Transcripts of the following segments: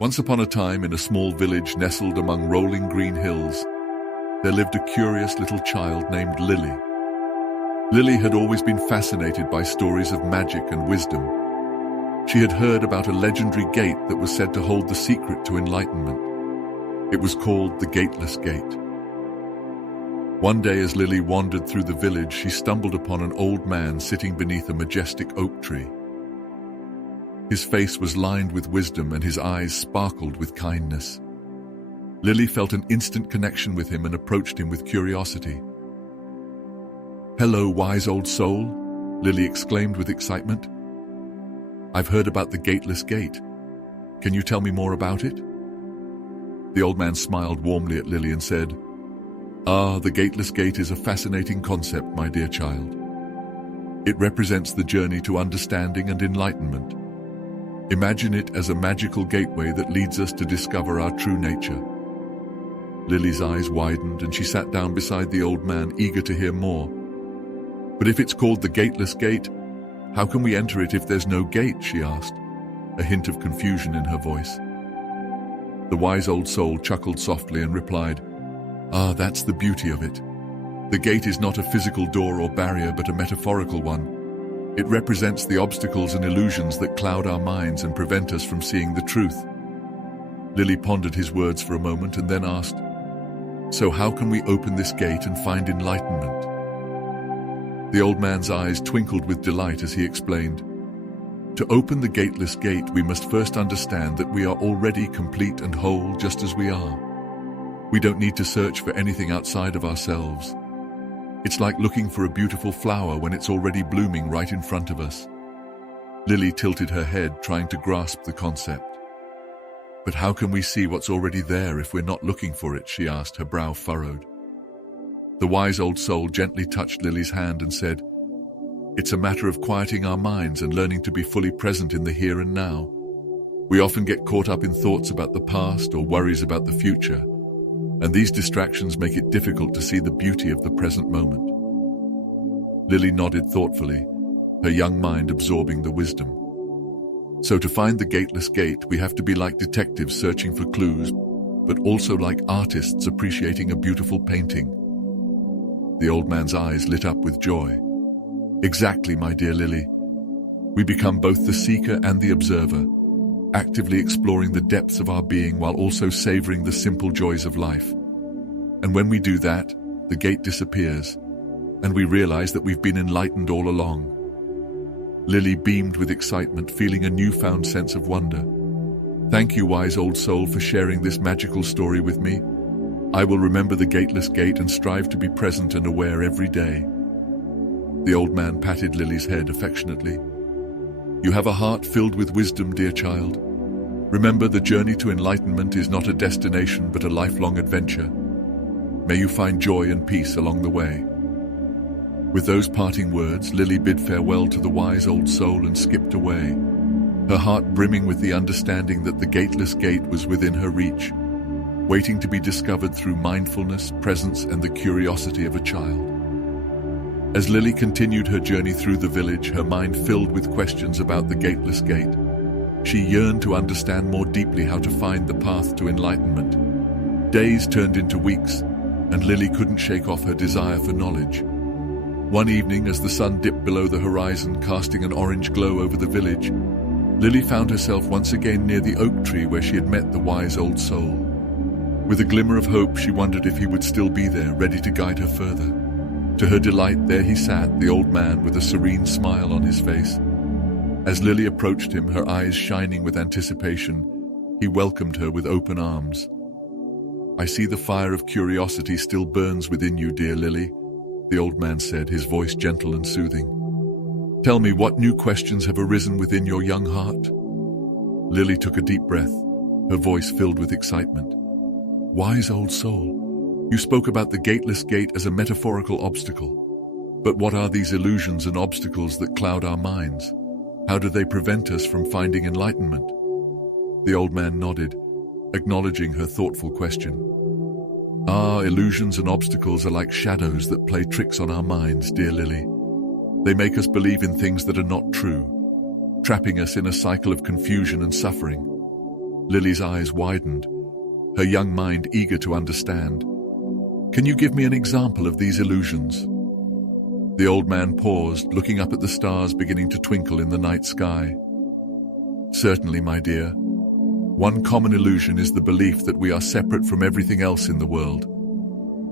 Once upon a time, in a small village nestled among rolling green hills, there lived a curious little child named Lily. Lily had always been fascinated by stories of magic and wisdom. She had heard about a legendary gate that was said to hold the secret to enlightenment. It was called the Gateless Gate. One day, as Lily wandered through the village, she stumbled upon an old man sitting beneath a majestic oak tree. His face was lined with wisdom and his eyes sparkled with kindness. Lily felt an instant connection with him and approached him with curiosity. "Hello, wise old soul," Lily exclaimed with excitement. "I've heard about the Gateless Gate. Can you tell me more about it?" The old man smiled warmly at Lily and said, "The Gateless Gate is a fascinating concept, my dear child. It represents the journey to understanding and enlightenment. Imagine it as a magical gateway that leads us to discover our true nature." Lily's eyes widened and she sat down beside the old man, eager to hear more. "But if it's called the Gateless Gate, how can we enter it if there's no gate?" she asked, a hint of confusion in her voice. The wise old soul chuckled softly and replied, "That's the beauty of it. The gate is not a physical door or barrier, but a metaphorical one. It represents the obstacles and illusions that cloud our minds and prevent us from seeing the truth." Lily pondered his words for a moment and then asked, "So how can we open this gate and find enlightenment?" The old man's eyes twinkled with delight as he explained, "To open the Gateless Gate, we must first understand that we are already complete and whole just as we are. We don't need to search for anything outside of ourselves. It's like looking for a beautiful flower when it's already blooming right in front of us." Lily tilted her head, trying to grasp the concept. "But how can we see what's already there if we're not looking for it?" she asked, her brow furrowed. The wise old soul gently touched Lily's hand and said, "It's a matter of quieting our minds and learning to be fully present in the here and now. We often get caught up in thoughts about the past or worries about the future, and these distractions make it difficult to see the beauty of the present moment." Lily nodded thoughtfully, her young mind absorbing the wisdom. "So to find the Gateless Gate, we have to be like detectives searching for clues, but also like artists appreciating a beautiful painting." The old man's eyes lit up with joy. "Exactly, my dear Lily. We become both the seeker and the observer, actively exploring the depths of our being while also savoring the simple joys of life. And when we do that, the gate disappears, and we realize that we've been enlightened all along." Lily beamed with excitement, feeling a newfound sense of wonder. "Thank you, wise old soul, for sharing this magical story with me. I will remember the Gateless Gate and strive to be present and aware every day." The old man patted Lily's head affectionately. "You have a heart filled with wisdom, dear child. Remember, the journey to enlightenment is not a destination but a lifelong adventure. May you find joy and peace along the way." With those parting words, Lily bid farewell to the wise old soul and skipped away, her heart brimming with the understanding that the Gateless Gate was within her reach, waiting to be discovered through mindfulness, presence, and the curiosity of a child. As Lily continued her journey through the village, her mind filled with questions about the Gateless Gate. She yearned to understand more deeply how to find the path to enlightenment. Days turned into weeks, and Lily couldn't shake off her desire for knowledge. One evening, as the sun dipped below the horizon, casting an orange glow over the village, Lily found herself once again near the oak tree where she had met the wise old soul. With a glimmer of hope, she wondered if he would still be there, ready to guide her further. To her delight, there he sat, the old man, with a serene smile on his face. As Lily approached him, her eyes shining with anticipation, he welcomed her with open arms. "I see the fire of curiosity still burns within you, dear Lily," the old man said, his voice gentle and soothing. "Tell me, what new questions have arisen within your young heart?" Lily took a deep breath, her voice filled with excitement. "Wise old soul, you spoke about the Gateless Gate as a metaphorical obstacle. But what are these illusions and obstacles that cloud our minds? How do they prevent us from finding enlightenment?" The old man nodded, acknowledging her thoughtful question. Illusions and obstacles are like shadows that play tricks on our minds, dear Lily. They make us believe in things that are not true, trapping us in a cycle of confusion and suffering. Lily's eyes widened, her young mind eager to understand. "Can you give me an example of these illusions?" The old man paused, looking up at the stars beginning to twinkle in the night sky. "Certainly, my dear. One common illusion is the belief that we are separate from everything else in the world.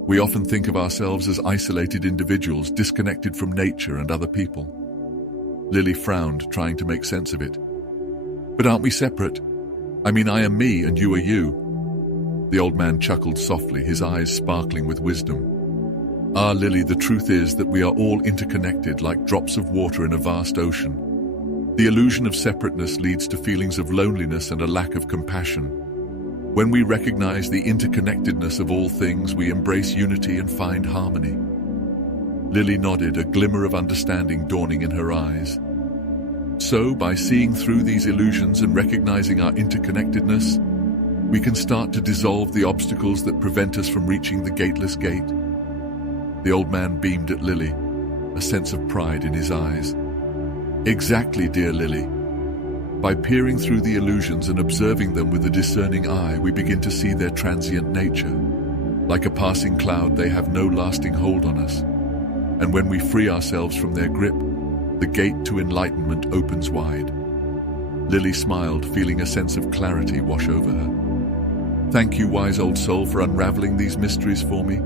We often think of ourselves as isolated individuals, disconnected from nature and other people." Lily frowned, trying to make sense of it. "But aren't we separate? I mean, I am me and you are you." The old man chuckled softly, his eyes sparkling with wisdom. "Ah, Lily, the truth is that we are all interconnected like drops of water in a vast ocean. The illusion of separateness leads to feelings of loneliness and a lack of compassion. When we recognize the interconnectedness of all things, we embrace unity and find harmony." Lily nodded, a glimmer of understanding dawning in her eyes. "So, by seeing through these illusions and recognizing our interconnectedness, we can start to dissolve the obstacles that prevent us from reaching the Gateless Gate." The old man beamed at Lily, a sense of pride in his eyes. "Exactly, dear Lily. By peering through the illusions and observing them with a discerning eye, we begin to see their transient nature. Like a passing cloud, they have no lasting hold on us. And when we free ourselves from their grip, the gate to enlightenment opens wide." Lily smiled, feeling a sense of clarity wash over her. "Thank you, wise old soul, for unraveling these mysteries for me.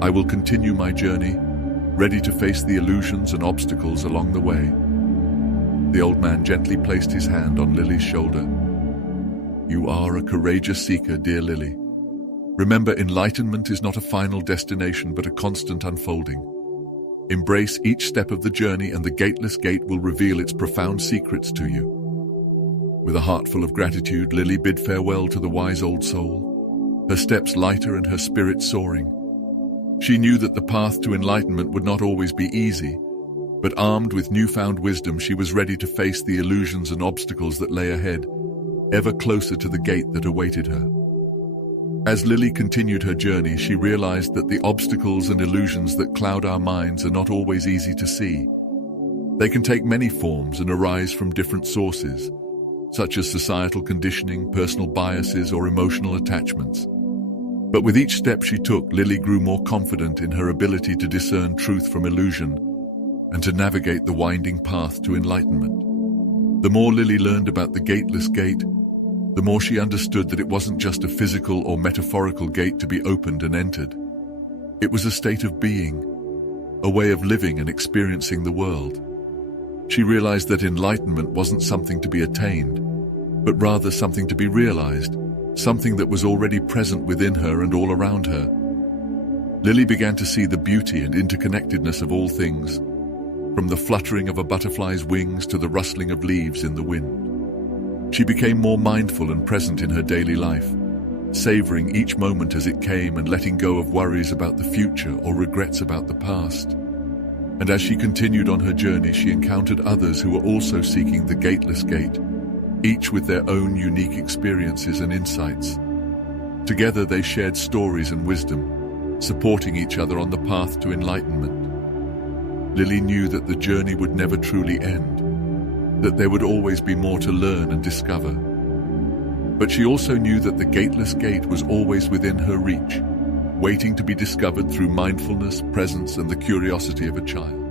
I will continue my journey, ready to face the illusions and obstacles along the way." The old man gently placed his hand on Lily's shoulder. "You are a courageous seeker, dear Lily. Remember, enlightenment is not a final destination but a constant unfolding. Embrace each step of the journey and the Gateless Gate will reveal its profound secrets to you." With a heart full of gratitude, Lily bid farewell to the wise old soul, her steps lighter and her spirit soaring. She knew that the path to enlightenment would not always be easy, but armed with newfound wisdom, she was ready to face the illusions and obstacles that lay ahead, ever closer to the gate that awaited her. As Lily continued her journey, she realized that the obstacles and illusions that cloud our minds are not always easy to see. They can take many forms and arise from different sources, such as societal conditioning, personal biases, or emotional attachments. But with each step she took, Lily grew more confident in her ability to discern truth from illusion and to navigate the winding path to enlightenment. The more Lily learned about the Gateless Gate, the more she understood that it wasn't just a physical or metaphorical gate to be opened and entered. It was a state of being, a way of living and experiencing the world. She realized that enlightenment wasn't something to be attained, but rather something to be realized, something that was already present within her and all around her. Lily began to see the beauty and interconnectedness of all things, from the fluttering of a butterfly's wings to the rustling of leaves in the wind. She became more mindful and present in her daily life, savoring each moment as it came and letting go of worries about the future or regrets about the past. And as she continued on her journey, she encountered others who were also seeking the Gateless Gate, each with their own unique experiences and insights. Together they shared stories and wisdom, supporting each other on the path to enlightenment. Lily knew that the journey would never truly end, that there would always be more to learn and discover. But she also knew that the Gateless Gate was always within her reach, waiting to be discovered through mindfulness, presence, and the curiosity of a child.